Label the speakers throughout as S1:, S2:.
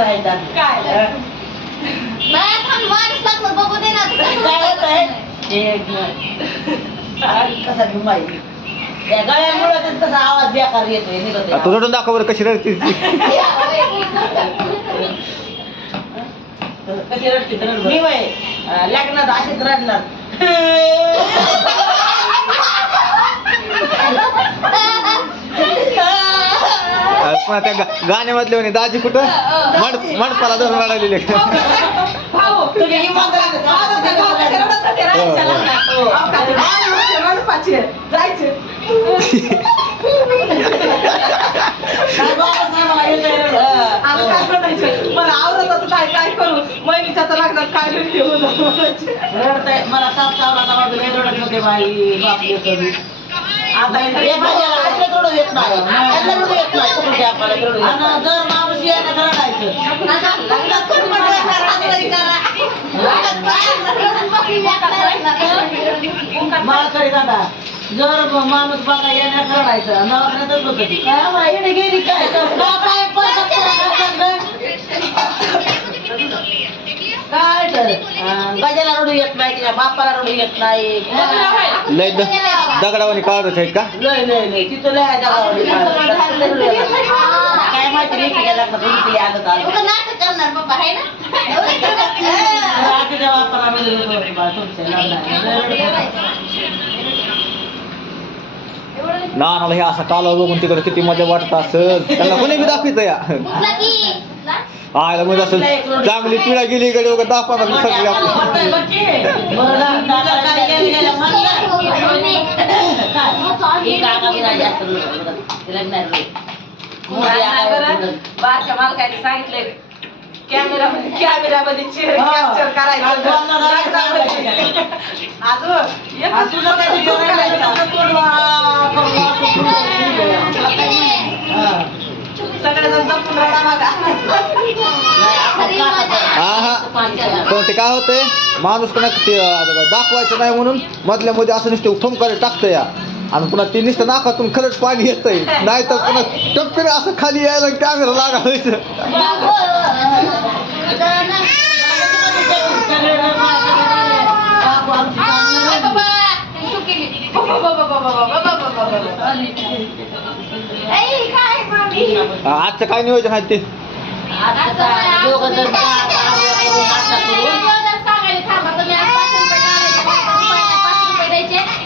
S1: करायचा. काय बघू दे ना. कसा आवाज बेकार
S2: दाखव बरं कशी रडते
S1: मी लग्नात असेच रडणार.
S2: पुन्हा त्या गा- गाण्यामधले म्हणे दाजी कुठं? मंड मंडपाला धरून
S1: इमानदारीने काय बाबाच नाही. मला
S3: आवडत काय काय करू? महिनीच्या तर काय.
S1: मला चावला बाई बापले कधी आता रडू येत नाही त्याला रडू येत नाही कुठे आपल्याला? रडू येत नाही. आणि जर माणूस यायला तर रडायचं मला तरी दादा जर माणूस बघा येण्यास रडायचं दवाखान्यातच होतं काय येणे गेली काय? काय काय तर गजाला रडू येत नाही तिच्या बापाला रडू येत नाही.
S2: लय द- दगडावानी काढत आहेत का?
S1: लय लय लय. तिथं लय आहे दगावली काय माहिती रे की गेला उलटी आलं. तर आलं आजीच्या बापाला रडू येत होती बा तुमच्या लग्नाला. लय रडू
S2: नानाला हे असा काला बघून तिकडे किती मजा वाटत असेल. त्यांना कोणी बी दाखवित या? आयला म्हणजे असं चांगली पिढा गेली इकडे वगैरे दहा पंधरा दिवस सगळे आपलं.
S1: वाटतंय बघ की. बरं झालं, दादा काय गेलं गेलं म्हणलं. काय? ही काका बी नाही जास्त रडत बरं. तिला बी नाही रडत. मोठी आहे रडत.
S3: बारच्या मालकाने सांगितले कॅमेरा मध्ये कॅमेरा मध्ये चेहरे
S1: हा.
S3: कॅप्चर करायचं
S1: आज दोनदा नाही सांगायचं.
S3: अजून
S1: आज तुला काय ते जोरात राहायचं, तर तोंड वा- करून असं फिरवलं. हा.
S3: सगळेजण जपून रडा बघा
S1: नाही, आपण काकाचं.
S2: हा हा
S1: पांच्याला.
S2: पण ते काय होतंय माणूस अं, दाखवायचं नाही म्हणून मधल्या मध्ये असं नुसतं ठोमकारे टाकतं या आणि पुन्हा ते नुसतं नाकातून खरंच पाणी येतंय. नाही तर पुन्हा टपकन असं खाली यायला कॅमेरा लागायचं. आजचं काय नियोजन आहे ते?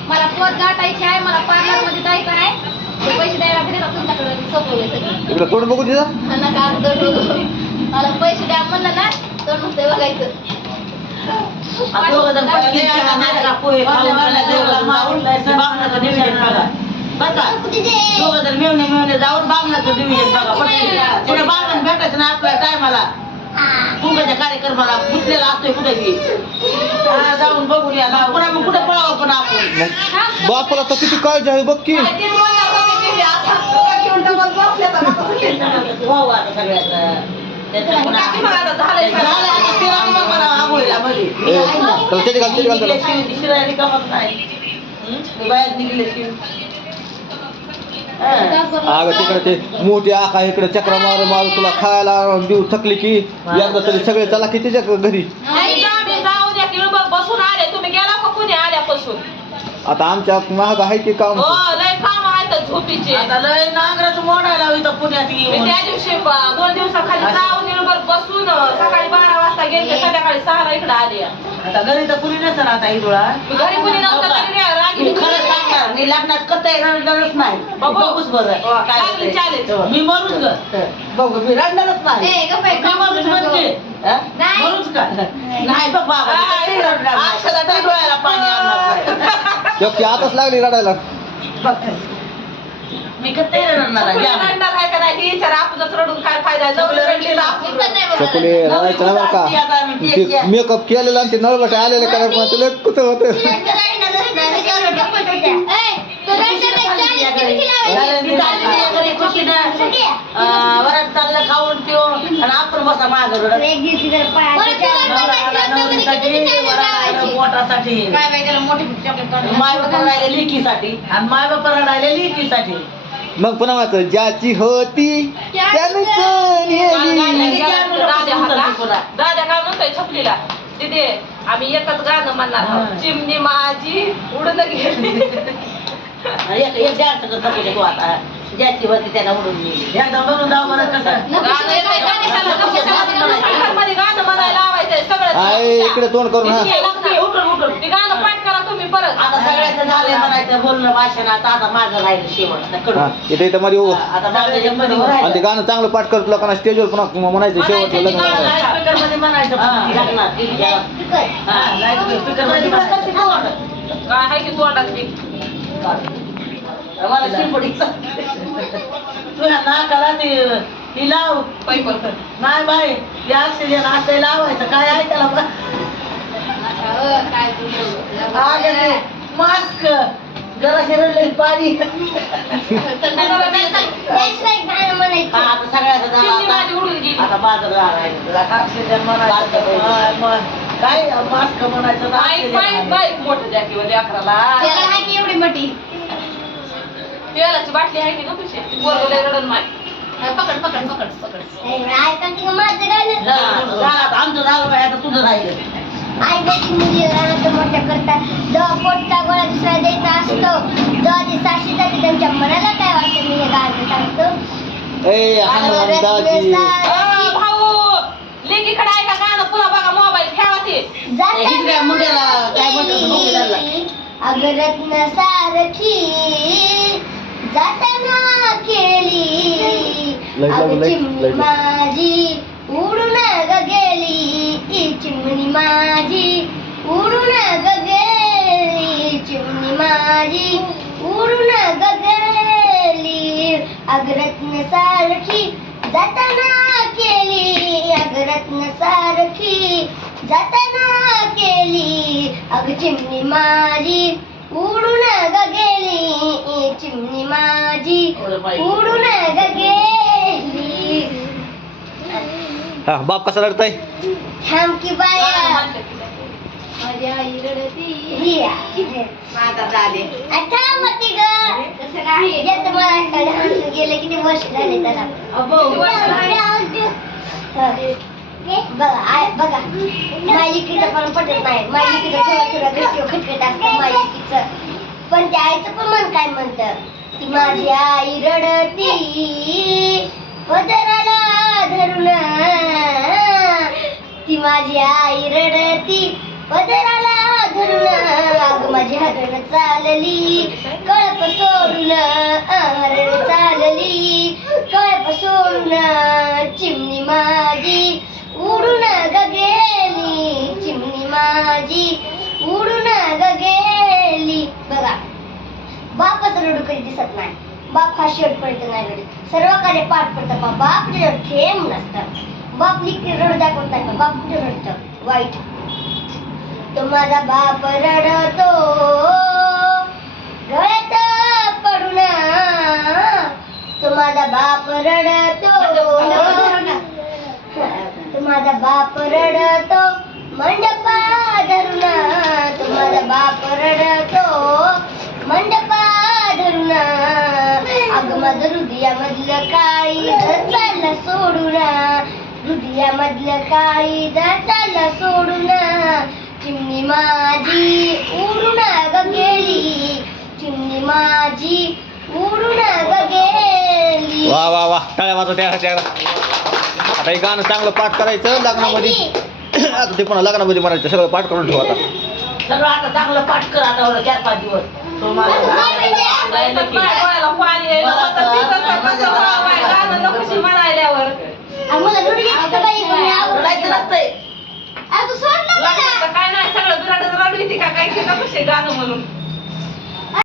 S4: मला पोत गाठायची आहे मला पार्लरमध्ये जायचं आहे ते पैसे द्यायला तुमच्याकडे सोपवले सगळं
S2: तोंड बघू तिथं.
S4: मला पैसे द्या म्हणलं ना तर नुसते बघायचं
S1: मिळून जाऊन बामणाचं डिव्हिजन बघा. पटकन. पुढे भेटायचं ना आपल्या टायमाला कुंभाच्या कार्यक्रमाला गुंतलेला असतोय कुठे बी हा, जाऊन बघून या ना. मग कुठे पळावं पण आपण
S2: मग बापाला तर किती काळजी आहे बघ की
S1: वाहू आता सगळ्याचं. त्याचं पुन्हा-
S3: काकी मग आता झालंय सगळं.
S1: झालंय आता शिराने मग मला आंघोळीला मध्ये.
S2: ए, त्याला चेटी घाल, चेटी घाल त्याला.
S1: निघल्याशिवाय शिराने कामच नाही. हं? मी बाहेर. हा.
S2: अगं तिकडे ते मोठी आका इकडे चक्रा मारू मारू तुला खायला देऊ थकली की एकदा तरी सगळे चला की तिच्या घरी.
S3: बसून आले. तुम्ही गेला का कुणी आल्यापासून?
S2: आता आमच्या महाग आहे की काम?
S3: हो लय काम आहेत झोपीचे.
S1: आता लय नांगराचं मोडायला इथं पुण्यात येऊन.
S3: त्या दिवशी दोन दिवसाखाली जाऊन निळभर बसून सकाळी बारा वाजता गेले संध्याकाळी सहाला इकडे आले.
S1: आता घरी तर कुणी नसेल आता इडोळा
S3: घरी कुणी तरी रागी
S1: मी लग्नात कताई रडणारच नाही. बघूच बरं
S3: हो,
S1: काय होतंय.
S3: challenge.
S1: हो, मी मरूच ग बघू मी रडणारच नाही
S4: ए, गप्प आहे,
S1: मी मरूच म्हणते हा?
S4: नाही.
S1: मरूच का नाही बघ बाबा मी कताई रडणार नाही. कताई डोळ्याला पाणी आणणार नाही.
S2: की आताच लागली रडायला
S1: बघ. मी कताई रडणार आहे.
S3: रडणार आहे का नाही ही विचार आपणच रडून काय फायदा आहे? जवळ रडली तर आपण
S4: पण नाही बघत.
S2: चकुले रडायचं नाही बरं का मेकअप केलेला आणि ते नळबट आलेलं करा पण तुला कुठं होतं
S4: तो रडणार नाही, चाळीस किती लावायची?
S1: मी चालली नाही वरण चाललं खाऊन पिऊन आणि आपण बसा मागं? पोटासाठी माय बाप राहिले लेकीसाठी आणि माय बाप राहिले लेकीसाठी
S2: मग पुन्हा माझं ज्याची होती त्यानं
S3: दाद्या
S2: नेली
S3: दाद्या काय म्हणतोय छपलीला? तिथे आम्ही एकच गाणं म्हणणार. चिमणी माझी उडून गेली.
S1: एक एक जास्त करत आता ज्याची होती त्याला उडून एकदा जाऊ बरं
S3: गाणं म्हणायला लावायचंय. सगळं
S2: इकडे तोंड करून हा.
S3: उठून- उठून-. ते गाणं पाठ करा तुम्ही परत.
S1: आता सगळ्याचं झालंय म्हणायचं बोलणं भाषण आता आता माझं राहिलं शेवट. आता कडू.
S2: हा इथे इथं मध्ये उभं.
S1: आता माझं
S2: आणि ते गाणं चांगलं पाठ करत लोकांना स्टेजवर पुन्हा म्हणायचं शेवटचं लग्न झालं.
S1: स्पीकरमध्ये म्हणायचं हा, लागणार. हा, लाइट स्पीकरमध्ये म्हणायचं.
S3: काय आहे की तोंडात ती
S1: मला. तुझ्या नाकाला ते ती लाव.
S3: पैपर कर.
S1: नाही बाई ते ऑक्सिजन असते लावायचं. काय आहे त्याला बा-
S4: काय
S1: अगं मास्क. जरा रडले पाणी. आता सगळ्याचं झालं
S3: चिमणी
S1: आता.
S3: माझी उडून गेली.
S1: आता बाजार राहायचं ऑक्सिजन म्हणायचं काय मास्क म्हणायचं
S3: बाईक बाईक मोठं मध्ये अकराला.
S4: एवढी मोठी?
S3: तेलाची बाटली आहे की ना तुझी रडन माय.
S4: पकड पकड पकड पकड. माझं गाणं
S1: जा, जा, आता आमचं झालं बाई आता तुझं राहिलं.
S4: आई बेटी मुली रानात मोठ्या करतात जेव्हा पोटचा गोळा दुसरा द्यायचा असतो जेव्हा ती जाते त्यांच्या मनाला काय वाटतं मी हे गाणं सांगतो
S2: ए आनंदाची
S3: अ, भाऊ लेकीकडे आहे का गाणं? पुन्हा बघा मोबाईल ठेवा ते.
S1: हिरव्या मुंड्याला काय म्हणतात मुंड्याला?
S4: अगरत्न सारखी जाताना केली
S2: लय- लय-
S4: अग
S2: लय-
S4: चिमणी माझी उडून ग गेली. चिमणी माझी उडून ग गेली. चिमणी माझी उडून ग गेली. अगरत्न सारखी जाताना केली. अगरत्न सारखी जाताना केली. अग चिमणी माझी उडून ग गेली. चिमणी माझी उडून ग गेली
S2: हा बाप कसा रडताय
S4: थांब की बाया
S3: म्हणतात की.
S4: माझी आई रडती आता झाले थांब होती ग कसं काय याचं मला हसून गेलं किती वर्ष झाले त्याला.
S3: किती वर्ष झाले?
S4: हा. बघा आय बघा. मालिकेचं पण पटत नाही. मालिकेचं थोडं थोडं घट्टी खटखट असतं मालिकेचं पण त्या आईचं पण मन काय म्हणतं? ती माझी आई रडती. पदराला धरून. ती माझी आई रडती. पदराला धरून. अग माझी हरण चालली. कळप सोडून. हरण चालली. कळप सोडून. चिमणी माझी. उडून ग गेली चिमणी माझी. उडून ग गेली बघा. बापच रडू कधी दिसत नाही. बाप हा शेवटपर्यंत नाही रडत सर्व कार्य पाठ पडतं बाप बाप जे थेंब नसतं. बाप लिखी रड दाखवत नाही. बाप कुठे रडतं? वाईट. तो माझा बाप रडतो. डोळ्यात पडून. तो माझा बाप रडतो. तो माझा बाप रडतो. मंडपा धरून. तो माझा बाप रडतो. माझं हृदयामधलं काळी चालला सोडून हृदयामधलं काळी चालला सोडून चिमणी माझी उडून ग गेली. चिमणी माझी उडून ग गेली.
S2: वा वा वा. टाळ्या वाजव त्या आता हे गाणं चांगलं पाठ करायचं लग्नामध्ये. आता ते पुन्हा लग्नामध्ये म्हणायचं सगळं पाठ करून ठेवा आता.
S1: सगळं आता चांगलं पाठ कर आता चार पाच दिवस.
S3: काय डोळ्याला पाणी यायला होतं, तिथं तर
S4: नाही.
S3: काय नाही सगळं बिराडच रडू येते का काय की नकोशी गाणं म्हणून